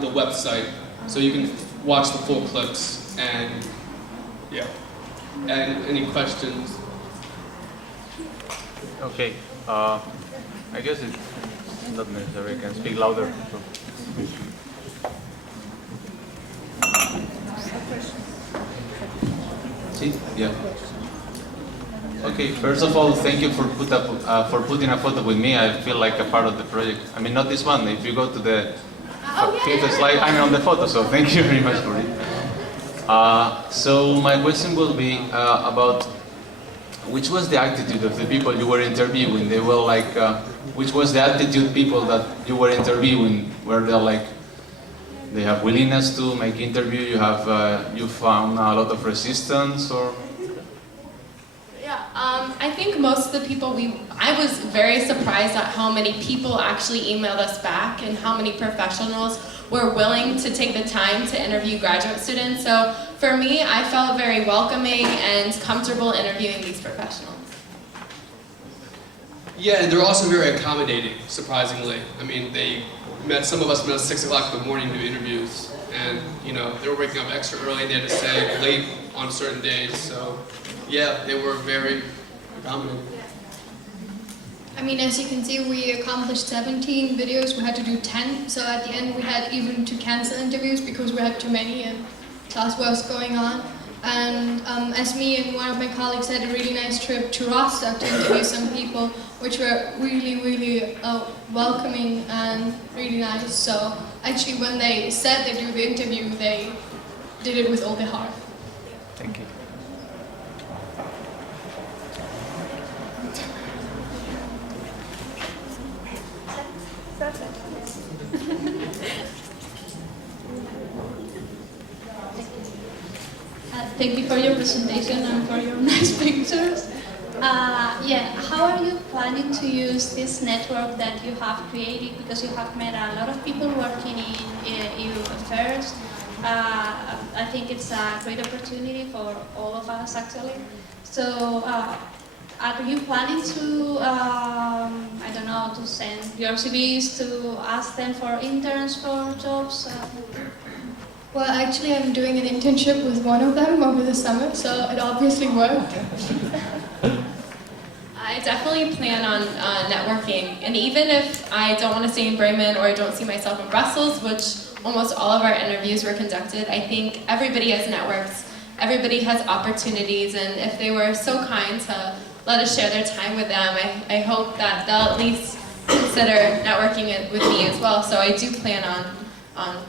the website, so you can watch the full clips. And yeah. And any questions? Okay. I guess it's not necessary. I can speak louder. So. See? Yeah. Okay. First of all, thank you for putting a photo with me. I feel like a part of the project. I mean, not this one. If you go to the fifth slide, I'm on the photo. So thank you very much for it. So my question will be about which was the attitude of the people you were interviewing. They were like, which was the attitude people that you were interviewing? Were they like, they have willingness to make interview? You found a lot of resistance, or? Yeah, I think most of the people I was very surprised at how many people actually emailed us back and how many professionals were willing to take the time to interview graduate students. So for me, I felt very welcoming and comfortable interviewing these professionals. Yeah, and they're also very accommodating, surprisingly. I mean, some of us met at 6 o'clock in the morning to do interviews, and they were waking up extra early, they had to stay late on certain days, so yeah, they were very accommodating. I mean, as you can see, we accomplished 17 videos. We had to do 10, so at the end we had even to cancel interviews because we had too many and class was going on. And as me and one of my colleagues had a really nice trip to Rostock to interview some people, which were really, really welcoming and really nice. So actually, when they said they do the interview, they did it with all their heart. Thank you. Thank you for your presentation and for your nice pictures. Yeah, how are you planning to use this network that you have created? Because you have met a lot of people working in EU affairs. I think it's a great opportunity for all of us, actually. So, are you planning to, I don't know, to send your CVs to ask them for interns for jobs? Well, actually, I'm doing an internship with one of them over the summer, so it obviously worked. I definitely plan on networking, and even if I don't want to stay in Bremen or I don't see myself in Brussels, which almost all of our interviews were conducted, I think everybody has networks, everybody has opportunities, and if they were so kind to let us share their time with them, I hope that they'll at least consider networking it with me as well. So I do plan on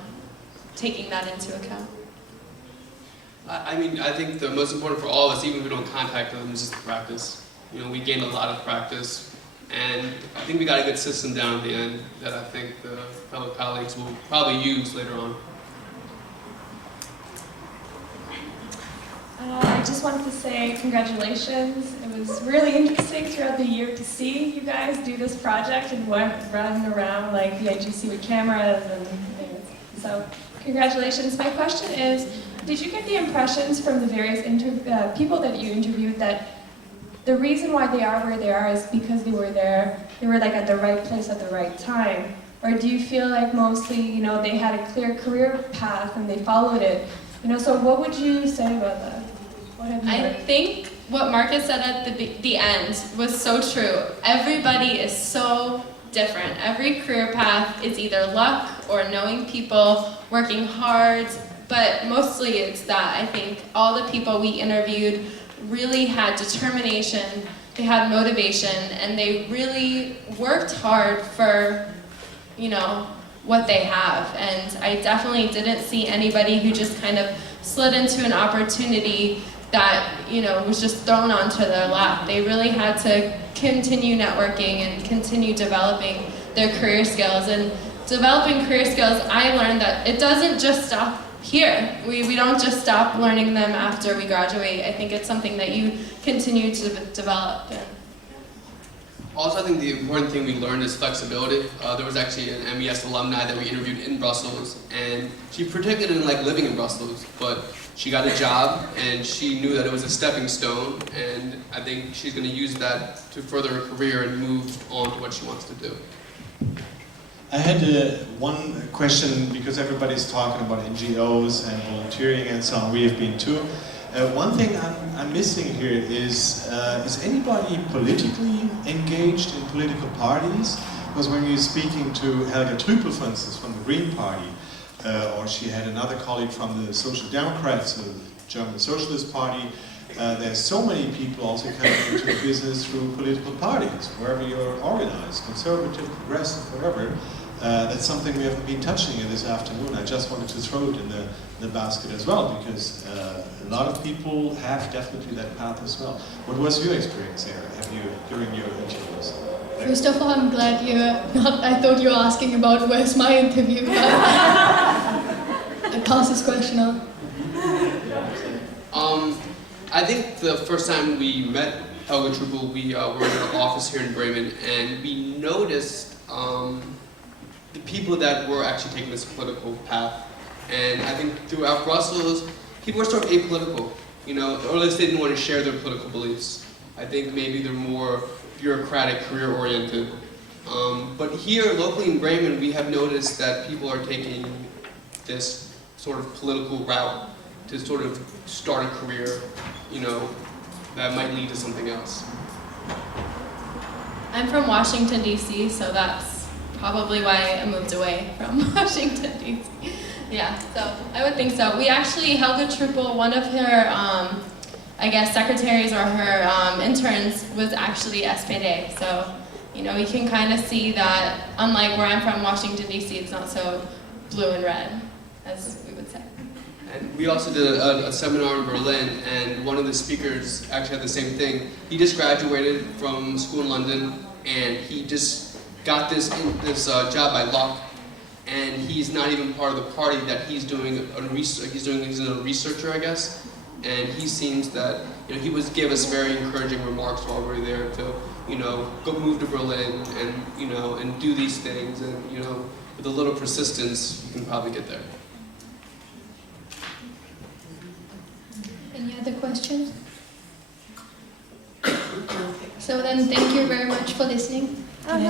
taking that into account. I mean, I think the most important for all of us, even if we don't contact them, is just the practice. We gained a lot of practice, and I think we got a good system down at the end that I think the fellow colleagues will probably use later on. I just wanted to say congratulations. It was really interesting throughout the year to see you guys do this project and running around like the IGC with cameras, and so congratulations. My question is, did you get the impressions from the various people that you interviewed that the reason why they are where they are is because they were like at the right place at the right time? Or do you feel like mostly, they had a clear career path and they followed it? So what would you say about that? I think what Marcus said at the end was so true. Everybody is so different. Every career path is either luck or knowing people, working hard, but mostly it's that. I think all the people we interviewed really had determination, they had motivation, and they really worked hard for, what they have. And I definitely didn't see anybody who just kind of slid into an opportunity that, was just thrown onto their lap. They really had to continue networking and continue developing their career skills. And developing career skills, I learned that it doesn't just stop here. We don't just stop learning them after we graduate. I think it's something that you continue to develop. Also, I think the important thing we learned is flexibility. There was actually an MES alumni that we interviewed in Brussels, and she particularly didn't like living in Brussels, but she got a job, and she knew that it was a stepping stone, and I think she's going to use that to further her career and move on to what she wants to do. I had one question, because everybody's talking about NGOs and volunteering and so on. We have been too. One thing I'm missing here is anybody politically engaged in political parties? Because when you're speaking to Helga Trüppel, for instance, from the Green Party, or she had another colleague from the Social Democrats, the German Socialist Party, there's so many people also coming into business through political parties, wherever you're organized, conservative, progressive, whatever. That's something we haven't been touching in this afternoon. I just wanted to throw it in the basket as well, because a lot of people have definitely that path as well. What was your experience there? Have you, during your interviews? First of all, I'm glad you're not, I thought you were asking about where's my interview. I pass this question on. I think the first time we met Helga Trüppel, we were in our office here in Bremen, and we noticed the people that were actually taking this political path. And I think throughout Brussels, people were sort of apolitical, you know, or at least they didn't want to share their political beliefs. I think maybe they're more bureaucratic, career-oriented. But here, locally in Bremen, we have noticed that people are taking this sort of political route to sort of start a career, you know, that might lead to something else. I'm from Washington, D.C., so that's probably why I moved away from Washington, D.C. Yeah, so I would think so. We actually, Helga Trüppel, one of her, I guess, secretaries or her interns was actually SPD. So, you know, we can kind of see that, unlike where I'm from, Washington, D.C., it's not so blue and red, as we would say. And we also did a seminar in Berlin, and one of the speakers actually had the same thing. He just graduated from school in London, and he just got this job by luck. And he's not even part of the party that he's doing he's a researcher, I guess. And he seems that, you know, he gave us very encouraging remarks while we were there to, you know, go move to Berlin and, you know, and do these things, and, you know, with a little persistence, you can probably get there. Any other questions? So then, thank you very much for listening. Oh, no,